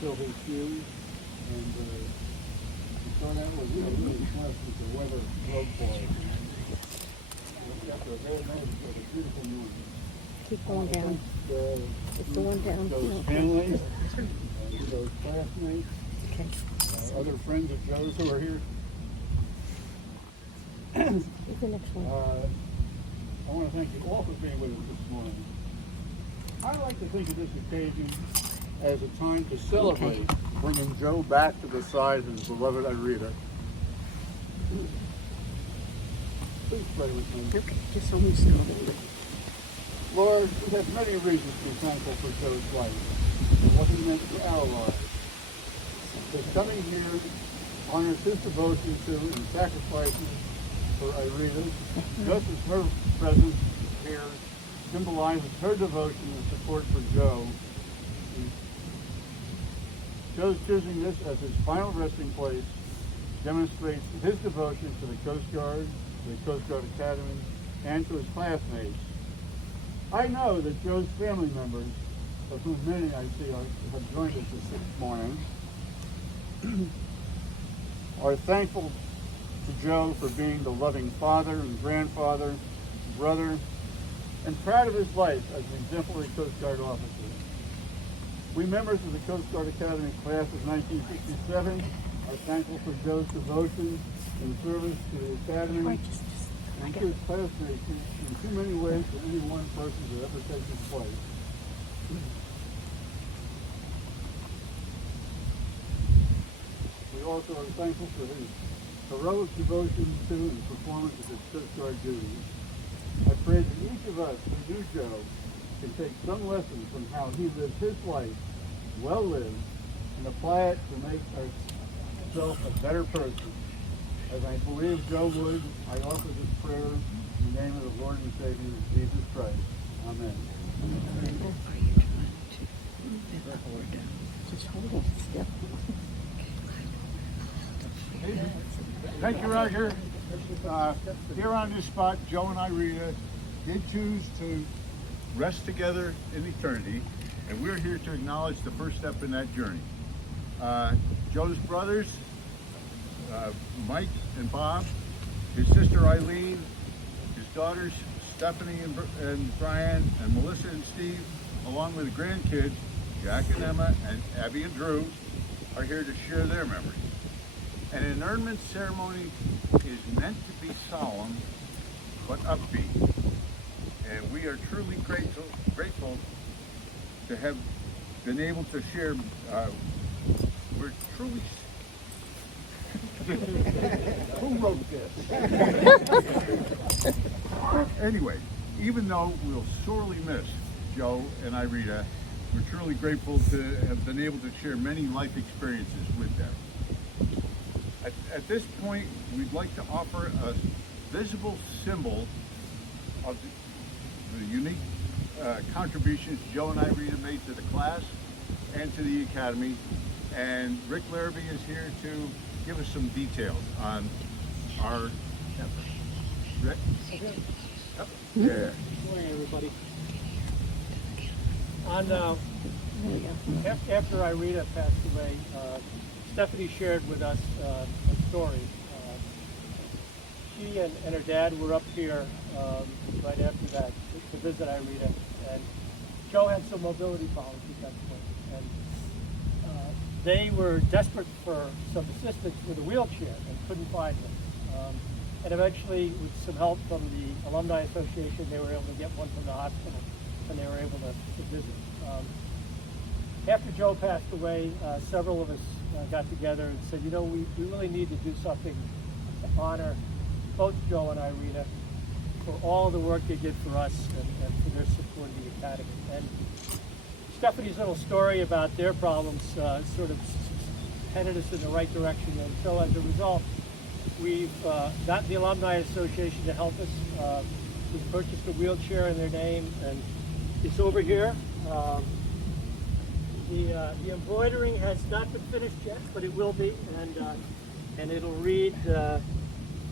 fill his shoes, and we thought that was really impressed with the weather broke for us. After a very nice, a beautiful morning. Keep going down. It's the one down. Those families, those classmates, Okay. other friends of Joe's who are here. What's the next one? I want to thank you all for being with us this morning. I like to think of this occasion as a time to celebrate bringing Joe back to the side of his beloved Irita. Please pray with me. Okay, just hold me still. Lord, we have many reasons to be thankful for Joe's life and what he meant to our lives. His coming here honors his devotion to and sacrifices for Irita, just as her presence here symbolizes her devotion and support for Joe. Joe's choosing this as his final resting place demonstrates his devotion to the Coast Guard, to the Coast Guard Academy, and to his classmates. I know that Joe's family members, of whom many I see have joined us this morning, are thankful to Joe for being the loving father and grandfather, brother, and proud of his life as an exemplary Coast Guard officer. We members of the Coast Guard Academy class of 1967 are thankful for Joe's devotion and service to the Academy and to his classmates in too many ways for any one person to ever take his place. We also are thankful for his heroic devotion to and performance of his Coast Guard duties. I pray that each of us who knew Joe can take some lessons from how he lived his life, well lived, and apply it to make ourselves a better person. As I believe Joe would, I offer this prayer in the name of the Lord and Savior, Jesus Christ. Amen. Just hold it still. Thank you, Roger. Here on this spot, Joe and Irita did choose to rest together in eternity, and we're here to acknowledge the first step in that journey. Joe's brothers, Mike and Bob, his sister Eileen, his daughters Stephanie and Brian, and Melissa and Steve, along with the grandkids, Jack and Emma, and Abby and Drew, are here to share their memories. An inurnment ceremony is meant to be solemn, but upbeat. And we are truly grateful to have been able to share, we're truly, who wrote this? Anyway, even though we'll sorely miss Joe and Irita, we're truly grateful to have been able to share many life experiences with them. At this point, we'd like to offer a visible symbol of the unique contributions Joe and Irita made to the class and to the Academy. And Rick Larrabee is here to give us some details on our efforts. Rick? Oh, yeah. Good morning, everybody. After Irita passed away, Stephanie shared with us a story. She and her dad were up here right after that to visit Irita, and Joe had some mobility problems at that point, and they were desperate for some assistance with a wheelchair and couldn't find one. And eventually, with some help from the Alumni Association, they were able to get one from the hospital, and they were able to visit. After Joe passed away, several of us got together and said, you know, we really need to do something to honor both Joe and Irita for all the work they did for us and for their support of the Academy. And Stephanie's little story about their problems sort of headed us in the right direction. And so as a result, we've gotten the Alumni Association to help us. We've purchased a wheelchair in their name, and it's over here. The embroidering has not been finished yet, but it will be, and it'll read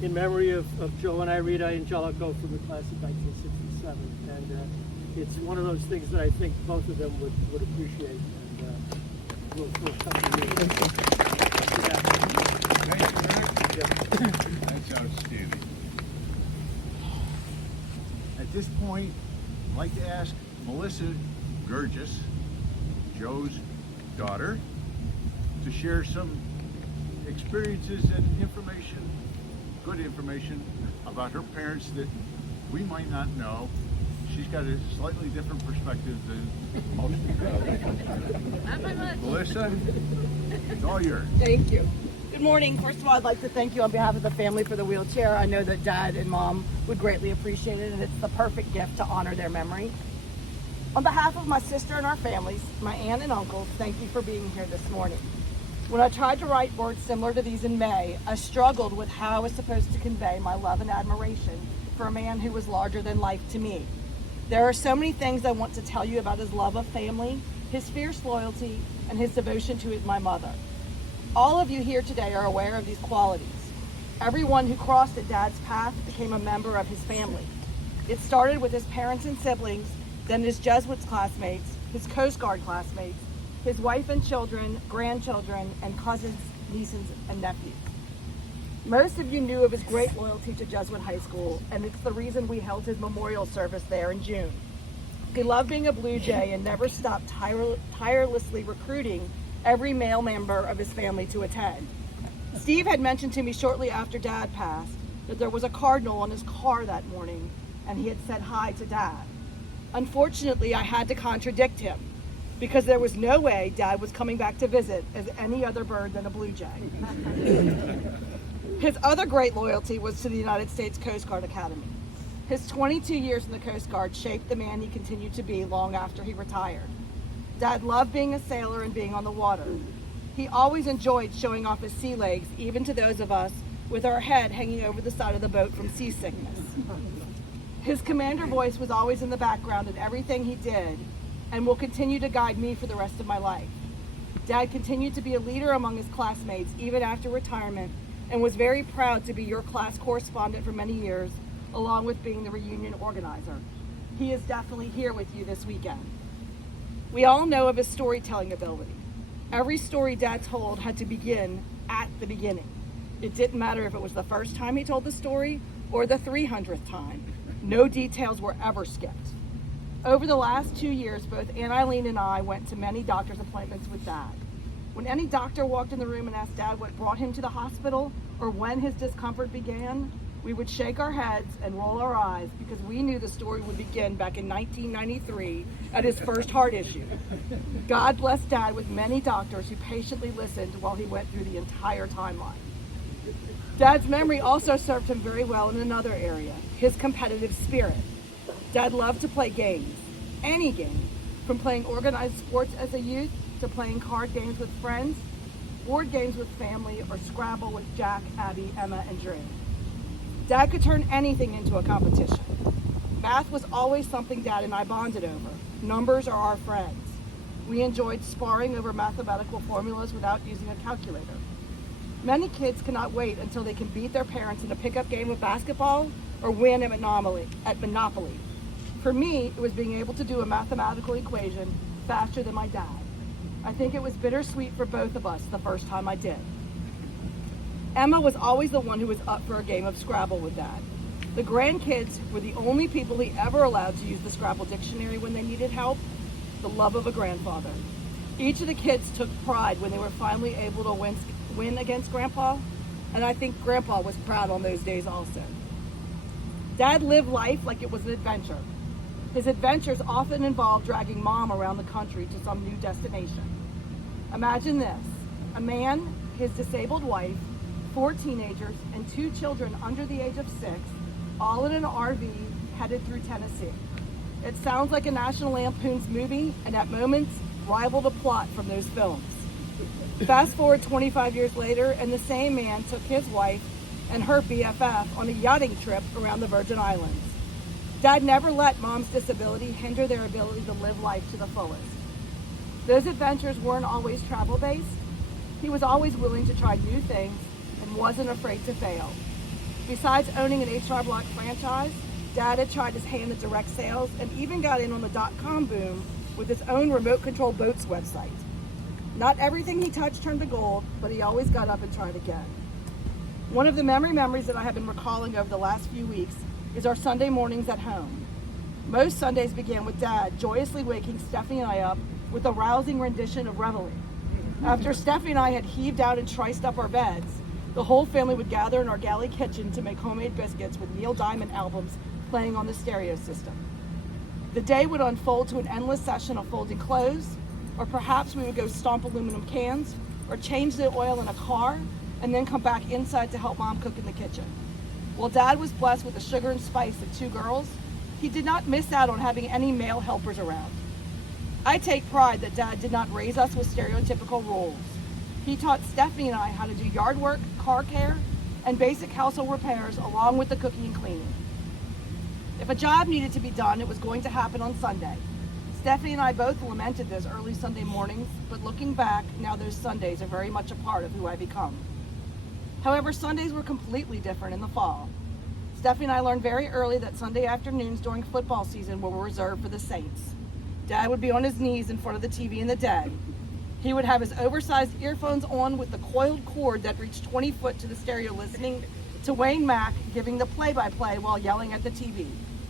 in memory of Joe and Irita Angelico from the class of 1967. And it's one of those things that I think both of them would appreciate. And That's outstanding. At this point, I'd like to ask Melissa Gurgis, Joe's daughter, to share some experiences and information, good information, about her parents that we might not know. She's got a slightly different perspective than most people. Not by much. Melissa, it's all yours. Thank you. Good morning. First of all, I'd like to thank you on behalf of the family for the wheelchair. I know that Dad and Mom would greatly appreciate it, and it's the perfect gift to honor their memory. On behalf of my sister and our families, my aunt and uncles, thank you for being here this morning. When I tried to write words similar to these in May, I struggled with how I was supposed to convey my love and admiration for a man who was larger than life to me. There are so many things I want to tell you about his love of family, his fierce loyalty, and his devotion to my mother. All of you here today are aware of these qualities. Everyone who crossed at Dad's path became a member of his family. It started with his parents and siblings, then his Jesuits classmates, his Coast Guard classmates, his wife and children, grandchildren, and cousins, nieces, and nephews. Most of you knew of his great loyalty to Jesuit High School, and it's the reason we held his memorial service there in June. He loved being a Blue Jay and never stopped tirelessly recruiting every male member of his family to attend. Steve had mentioned to me shortly after Dad passed that there was a cardinal on his car that morning, and he had said hi to Dad. Unfortunately, I had to contradict him because there was no way Dad was coming back to visit as any other bird than a Blue Jay. His other great loyalty was to the United States Coast Guard Academy. His 22 years in the Coast Guard shaped the man he continued to be long after he retired. Dad loved being a sailor and being on the water. He always enjoyed showing off his sea legs, even to those of us with our head hanging over the side of the boat from seasickness. His commander voice was always in the background in everything he did and will continue to guide me for the rest of my life. Dad continued to be a leader among his classmates even after retirement and was very proud to be your class correspondent for many years, along with being the reunion organizer. He is definitely here with you this weekend. We all know of his storytelling ability. Every story Dad told had to begin at the beginning. It didn't matter if it was the first time he told the story or the 300th time. No details were ever skipped. Over the last 2 years, both Aunt Eileen and I went to many doctor's appointments with Dad. When any doctor walked in the room and asked Dad what brought him to the hospital or when his discomfort began, we would shake our heads and roll our eyes because we knew the story would begin back in 1993 at his first heart issue. God bless Dad with many doctors who patiently listened while he went through the entire timeline. Dad's memory also served him very well in another area, his competitive spirit. Dad loved to play games, any game, from playing organized sports as a youth to playing card games with friends, board games with family, or Scrabble with Jack, Abby, Emma, and Drew. Dad could turn anything into a competition. Math was always something Dad and I bonded over. Numbers are our friends. We enjoyed sparring over mathematical formulas without using a calculator. Many kids cannot wait until they can beat their parents in a pickup game of basketball or win at Monopoly. For me, it was being able to do a mathematical equation faster than my dad. I think it was bittersweet for both of us the first time I did. Emma was always the one who was up for a game of Scrabble with Dad. The grandkids were the only people he ever allowed to use the Scrabble dictionary when they needed help, the love of a grandfather. Each of the kids took pride when they were finally able to win against Grandpa, and I think Grandpa was proud on those days also. Dad lived life like it was an adventure. His adventures often involved dragging Mom around the country to some new destination. Imagine this, a man, his disabled wife, 4 teenagers, and 2 children under the age of 6, all in an RV headed through Tennessee. It sounds like a National Lampoon's movie, and at moments rivaled a plot from those films. Fast forward 25 years later, and the same man took his wife and her BFF on a yachting trip around the Virgin Islands. Dad never let Mom's disability hinder their ability to live life to the fullest. Those adventures weren't always travel-based. He was always willing to try new things and wasn't afraid to fail. Besides owning an HR Block franchise, Dad had tried his hand at direct sales and even got in on the .com boom with his own remote-control boats website. Not everything he touched turned to gold, but he always got up and tried again. One of the memories that I have been recalling over the last few weeks is our Sunday mornings at home. Most Sundays began with Dad joyously waking Stephanie and I up with a rousing rendition of Reveille. After Stephanie and I had heaved out and triced up our beds, the whole family would gather in our galley kitchen to make homemade biscuits with Neil Diamond albums playing on the stereo system. The day would unfold to an endless session of folding clothes, or perhaps we would go stomp aluminum cans, or change the oil in a car, and then come back inside to help Mom cook in the kitchen. While Dad was blessed with the sugar and spice of 2 girls, he did not miss out on having any male helpers around. I take pride that Dad did not raise us with stereotypical rules. He taught Stephanie and I how to do yard work, car care, and basic household repairs along with the cooking and cleaning. If a job needed to be done, it was going to happen on Sunday. Stephanie and I both lamented those early Sunday mornings, but looking back, now those Sundays are very much a part of who I become. However, Sundays were completely different in the fall. Stephanie and I learned very early that Sunday afternoons during football season were reserved for the Saints. Dad would be on his knees in front of the TV in the den. He would have his oversized earphones on with the coiled cord that reached 20 foot to the stereo, listening to Wayne Mack giving the play-by-play while yelling at the TV.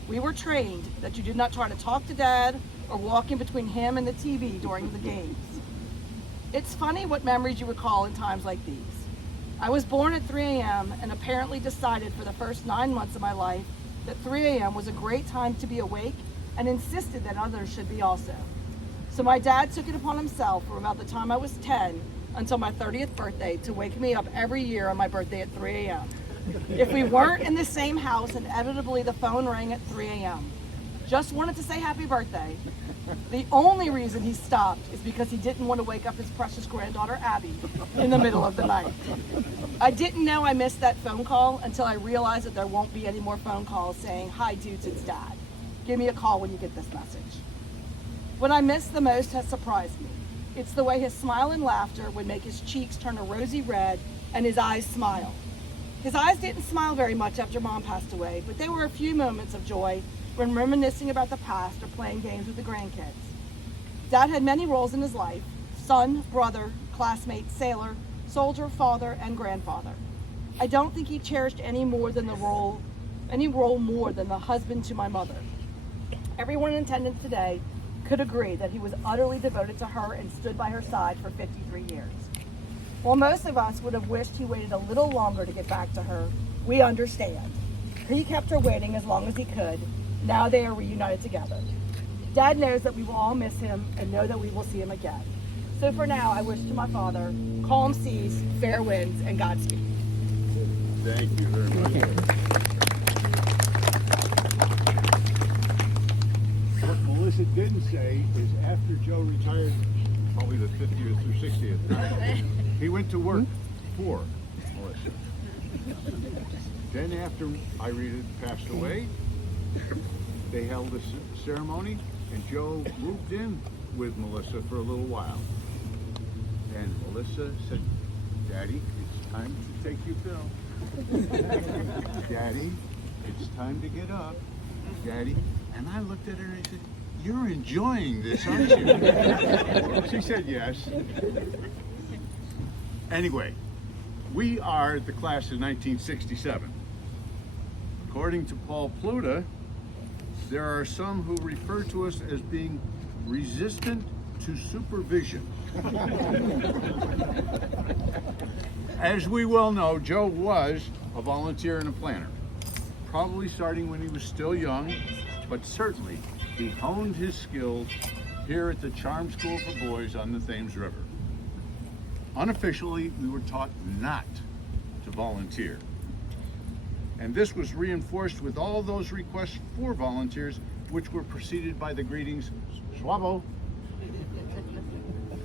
We were trained that you did not try to talk to Dad or walk in between him and the TV during the games. It's funny what memories you recall in times like these. I was born at 3 a.m. and apparently decided for the first 9 months of my life that 3 a.m. was a great time to be awake and insisted that others should be also. So my dad took it upon himself from about the time I was 10 until my 30th birthday to wake me up every year on my birthday at 3 a.m. If we weren't in the same house, inevitably the phone rang at 3 a.m. Just wanted to say happy birthday. The only reason he stopped is because he didn't want to wake up his precious granddaughter Abby in the middle of the night. I didn't know I missed that phone call until I realized that there won't be any more phone calls saying, "Hi dudes, it's Dad. Give me a call when you get this message." What I missed the most has surprised me. It's the way his smile and laughter would make his cheeks turn a rosy red and his eyes smile. His eyes didn't smile very much after Mom passed away, but there were a few moments of joy when reminiscing about the past or playing games with the grandkids. Dad had many roles in his life: son, brother, classmate, sailor, soldier, father, and grandfather. I don't think he cherished any role more than the husband to my mother. Everyone in attendance today could agree that he was utterly devoted to her and stood by her side for 53 years. While most of us would have wished he waited a little longer to get back to her, we understand. He kept her waiting as long as he could. Now they are reunited together. Dad knows that we will all miss him and know that we will see him again. So for now, I wish to my father calm seas, fair winds, and Godspeed. Thank you very much. What Melissa didn't say is after Joe retired, probably the 50th or 60th time, he went to work for Melissa. Then after Irina passed away, they held a ceremony, and Joe moved in with Melissa for a little while. And Melissa said, "Daddy, it's time to take your pill. Daddy, it's time to get up. Daddy." And I looked at her and I said, "You're enjoying this, aren't you?" She said yes. Anyway, we are the class of 1967. According to Paul Pluta, there are some who refer to us as being resistant to supervision. As we well know, Joe was a volunteer and a planner, probably starting when he was still young, but certainly he honed his skills here at the Charm School for Boys on the Thames River. Unofficially, we were taught not to volunteer. And this was reinforced with all those requests for volunteers, which were preceded by the greetings, "Swabo,"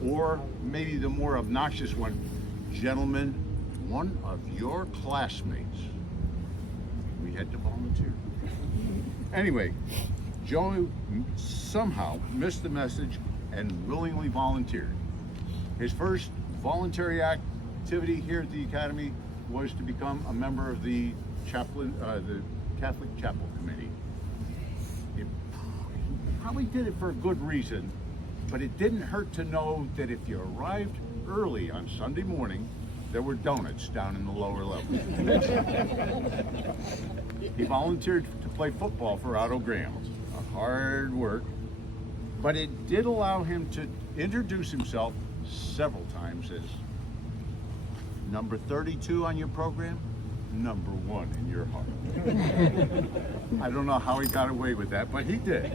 or maybe the more obnoxious one, "Gentlemen, one of your classmates." We had to volunteer. Anyway, Joe somehow missed the message and willingly volunteered. His first voluntary activity here at the Academy was to become a member of the Catholic Chapel Committee. He probably did it for a good reason, But it didn't hurt to know that if you arrived early on Sunday morning, there were donuts down in the lower level. He volunteered to play football for Otto Graham. Hard work, but it did allow him to introduce himself several times as number 32 on your program, number 1 in your heart. I don't know how he got away with that, but he did.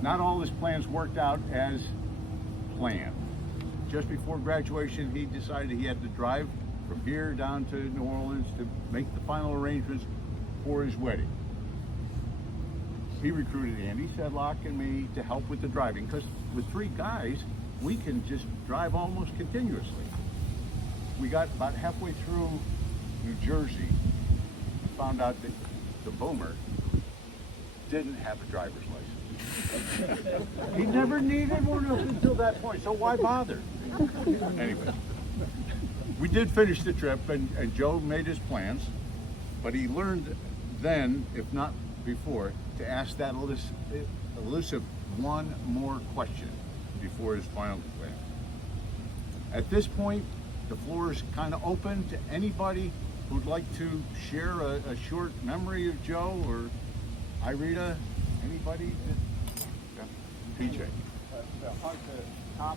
Not all his plans worked out as planned. Just before graduation, he decided he had to drive from here down to New Orleans to make the final arrangements for his wedding. He recruited Andy Sedlock and me to help with the driving, because with 3 guys, we can just drive almost continuously. We got about halfway through New Jersey, found out that the boomer didn't have a driver's license. He never needed one up until that point, so why bother? Anyway, we did finish the trip, and Joe made his plans, but he learned then, if not before, to ask that elusive one more question before his final plan. At this point, the floor is kind of open to anybody who'd like to share a short memory of Joe or Irita. Anybody? PJ. It's hard to top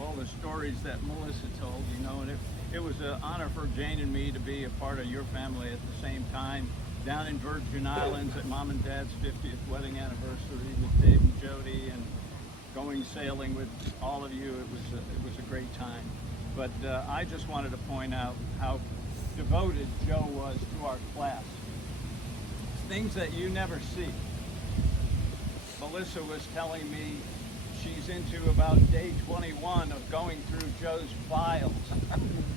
all the stories that Melissa told, you know, and it was an honor for Jane and me to be a part of your family at the same time, down in Virgin Islands at Mom and Dad's 50th wedding anniversary with Dave and Jody, and going sailing with all of you. It was a great time. But I just wanted to point out how devoted Joe was to our class. Things that you never see. Melissa was telling me she's into about day 21 of going through Joe's files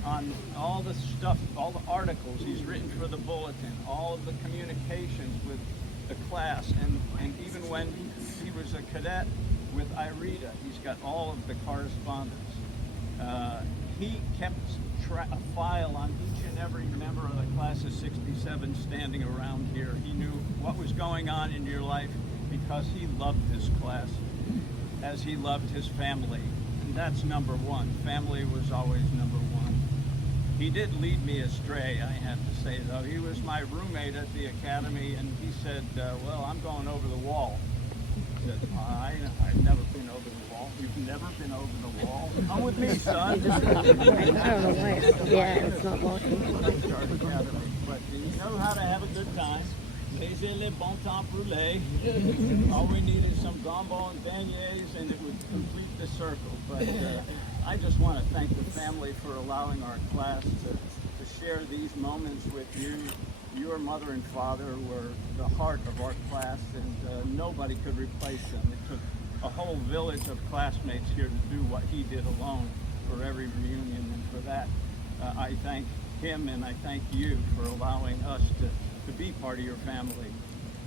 on all the stuff, all the articles he's written for the bulletin, all of the communications with the class, and even when he was a cadet with Irita, he's got all of the correspondence. He kept a file on each and every member of the class of 67 standing around here. He knew what was going on in your life because he loved his class as he loved his family. And that's number 1. Family was always number 1. He did lead me astray, I have to say, though. He was my roommate at the academy, and he said, well, I'm going over the wall. I said, I've never been over the wall. You've never been over the wall? Come with me, son. I don't know why. It's not walking. But you know how to have a good time. Laissez les bon temps brûler. All we need is some gambas and beignets, and it would complete the circle. But I just want to thank the family for allowing our class to share these moments with you. Your mother and father were the heart of our class, and nobody could replace them. It took a whole village of classmates here to do what he did alone for every reunion, and for that I thank him, and I thank you for allowing us to be part of your family.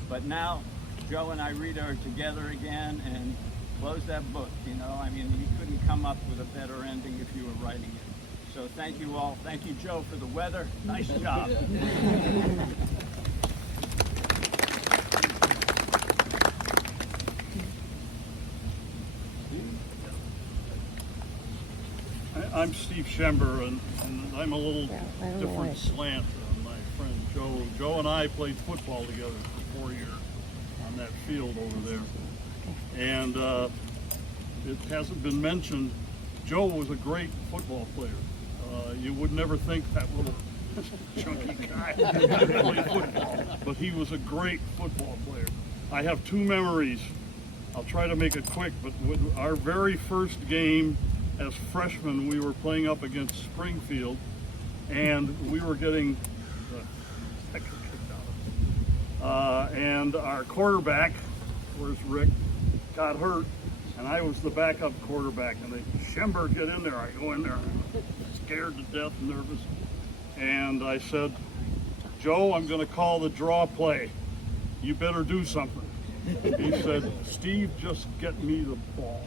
But now Joe and Irita are together again, and close that book, you know. I mean, you couldn't come up with a better ending if you were writing it. So thank you all. Thank you, Joe, for the weather. Nice job. I'm Steve Schember, and I'm a little I don't know why. different slant than my friend Joe. Joe and I played football together for 4 years on that field over there. And it hasn't been mentioned, Joe was a great football player. You would never think that little chunky guy could play football, but he was a great football player. I have 2 memories. I'll try to make it quick, but with our very first game as freshmen, we were playing up against Springfield, and we were getting the heck kicked out of us. And our quarterback, where's Rick, got hurt, and I was the backup quarterback, and they, Schember, get in there. I go in there, scared to death, nervous, and I said, Joe, I'm going to call the draw play. You better do something. He said, Steve, just get me the ball.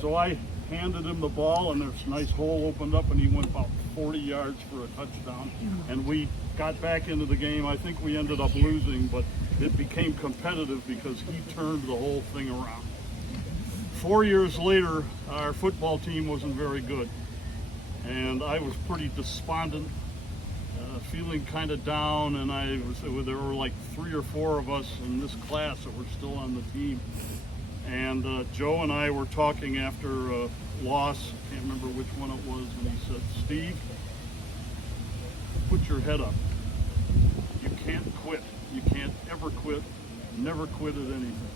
So I handed him the ball, and this nice hole opened up, and he went about 40 yards for a touchdown. And we got back into the game. I think we ended up losing, but it became competitive because he turned the whole thing around. 4 years later, our football team wasn't very good, and I was pretty despondent, feeling kind of down, and there were like 3 or 4 of us in this class that were still on the team. And Joe and I were talking after a loss, I can't remember which one it was, and he said, "Steve, put your head up. You can't quit. You can't ever quit. Never quit at anything."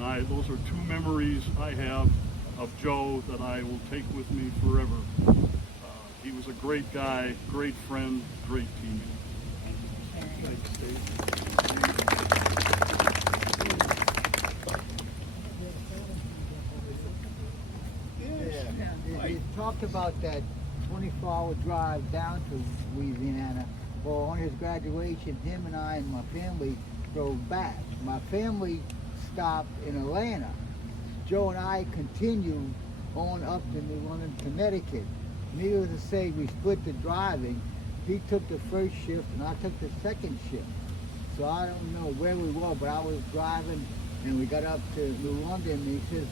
And those are 2 memories I have of Joe that I will take with me forever. He was a great guy, great friend, great teammate. Thanks, Dave. You talked about that 24-hour drive down to Louisiana. Well, on his graduation, him and I and my family drove back. My family stopped in Atlanta. Joe and I continued on up to New London, Connecticut. Needless to say, we split the driving. He took the first shift and I took the second shift. So I don't know where we were, but I was driving and we got up to New London and he says,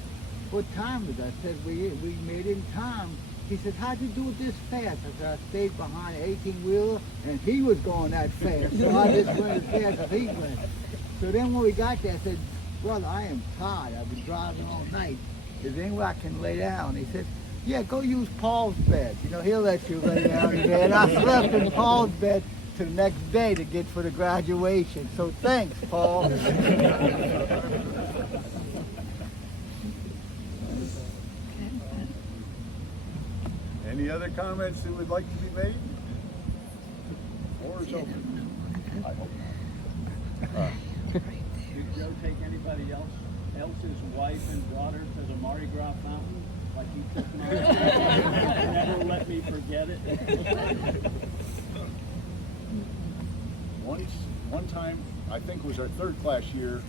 "What time is it?" I said, we made it in time. He said, "How'd you do it this fast?" I said, "I stayed behind an 18-wheeler and he was going that fast. So I just went as fast as he went." So then when we got there, I said, "Brother, I am tired. I've been driving all night. Is there anywhere I can lay down?" He said, "Yeah, go use Paul's bed. You know, he'll let you lay down in there." And I slept in Paul's bed till the next day to get for the graduation. So thanks, Paul. Any other comments that would like to be made? Floor is open. I hope not. Did Joe take anybody else's wife and daughter to the Mardi Gras fountain like he took mine? Never let me forget it. One time, I think it was our 3rd class year,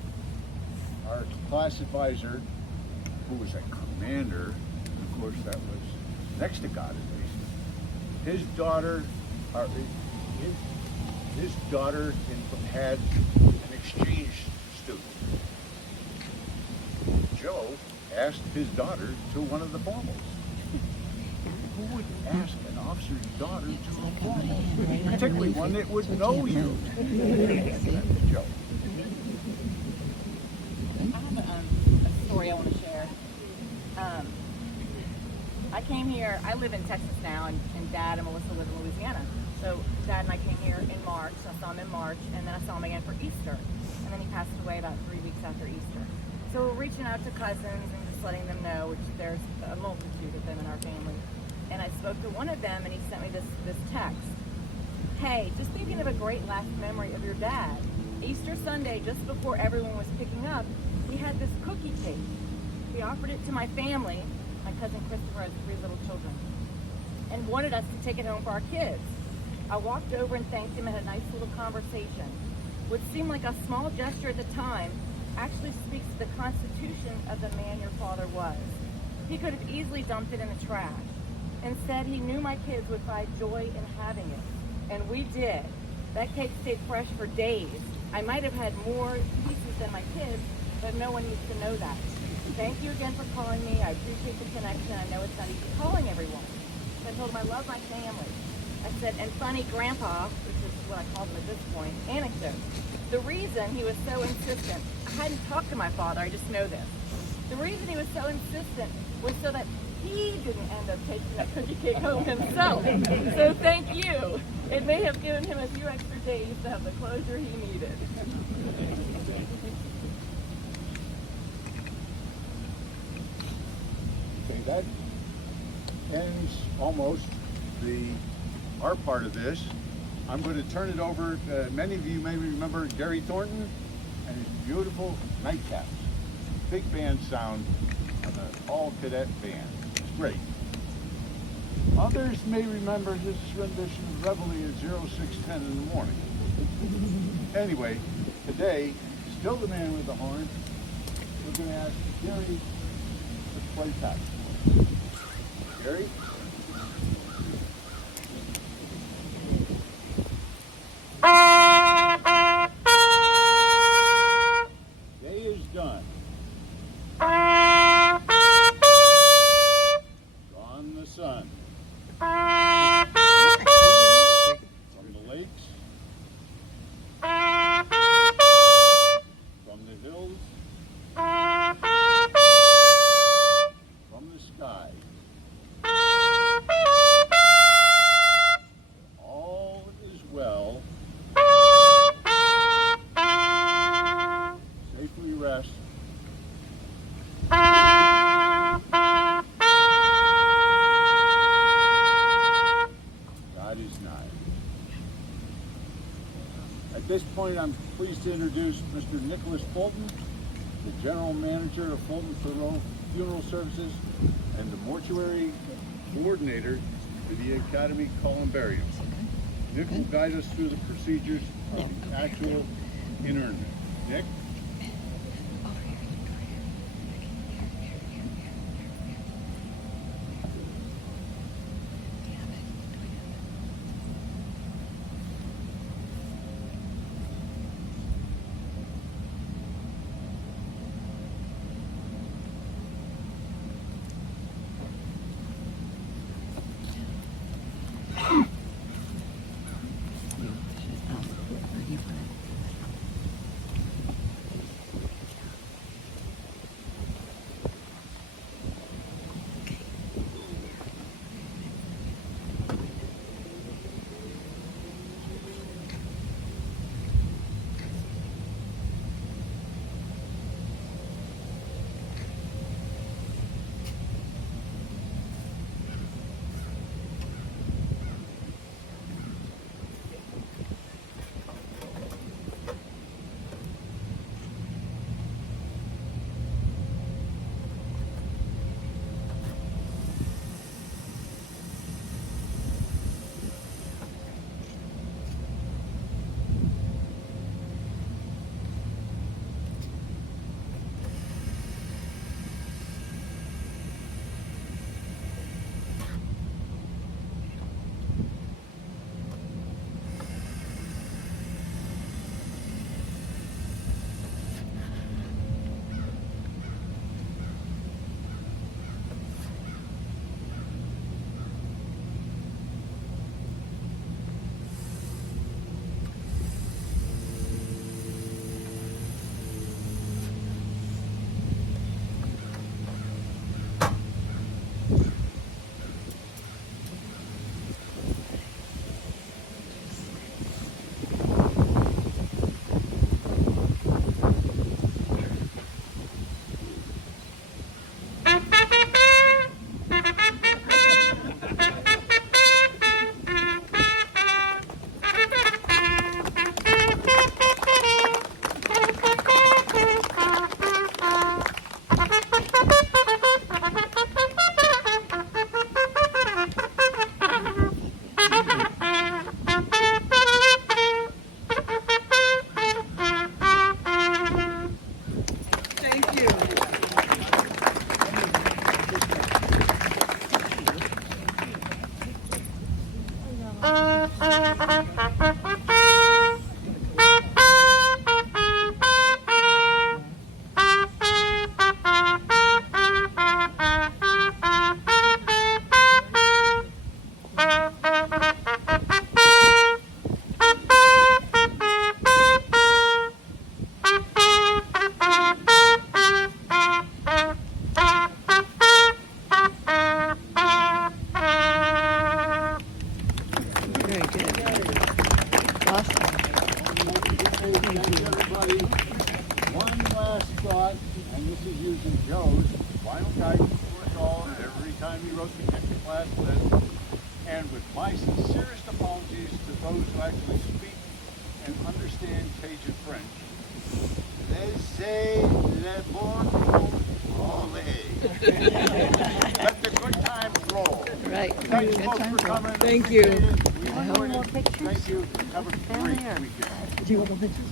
our class advisor, who was a commander, of course that was next to God at least, his daughter had an exchange student. Joe asked his daughter to one of the formals. Who would ask an officer's daughter to a formal? Particularly one that would know you. That was Joe. I have a story I want to share. I came here, I live in Texas now, and Dad and Melissa live in Louisiana. So Dad and I came here in March, I saw him in March, and then I saw him again for Easter. And then he passed away about 3 weeks after Easter. So we're reaching out to cousins and just letting them know, which there's a multitude of them in our family. And I spoke to one of them, and he sent me this text. "Hey, just thinking of a great last memory of your dad. Easter Sunday, just before everyone was picking up, he had this cookie cake. He offered it to my family. My cousin Christopher has 3 little children, and wanted us to take it home for our kids. I walked over and thanked him and had a nice little conversation. What seemed like a small gesture at the time actually speaks to the constitution of the man your father was. He could have easily dumped it in the trash. Instead, he knew my kids would find joy in having it, and we did. That cake stayed fresh for days. I might have had more pieces than my kids, but no one needs to know that. Thank you again for calling me. I appreciate the connection. I know it's not easy calling everyone." So I told him I love my family. I said, "And funny grandpa," which is what I called him at this point, anecdote. The reason he was so insistent, I hadn't talked to my father, I just know this. The reason he was so insistent was so that he didn't end up taking that cookie cake home himself. So thank you. It may have given him a few extra days to have the closure he needed. Okay, that ends almost our part of this. I'm going to turn it over to, many of you may remember Gary Thornton and his beautiful nightcaps. Big band sound on the all cadet band. It's great. Others may remember his rendition of Reveille at 0610 in the morning. Anyway, today, still the man with the horn, we're going to ask Gary to play tax. Gary? this point, I'm pleased to introduce Mr. Nicholas Fulton, the General Manager of Fulton Funeral Services and the Mortuary Coordinator for the Academy Columbarium. Nick will guide us through the procedures of the actual interment. Nick? One last thought, and this is using Joe's final guidance for us all every time he wrote the class list, and with my sincerest apologies to those who actually speak and understand Cajun French. Laissez le bon aller. Let the good times roll. Right. Thanks, folks, for coming. Thank you. We enjoyed it. Thank you. Have a great weekend. Do you want the pictures?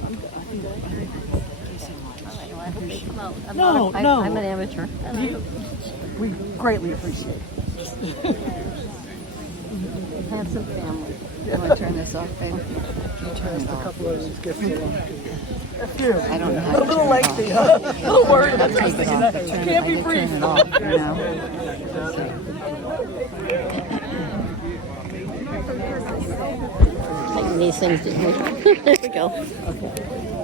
No, no. I'm an amateur. We greatly appreciate it. Handsome family. I'm going to turn this off, baby. You turn it off. I don't know how to A little turn it lengthy, off. huh? A little worried I'll about take it this. off, but turn Can't be I can brief. turn it off, you know? Taking these things to there we go. Okay.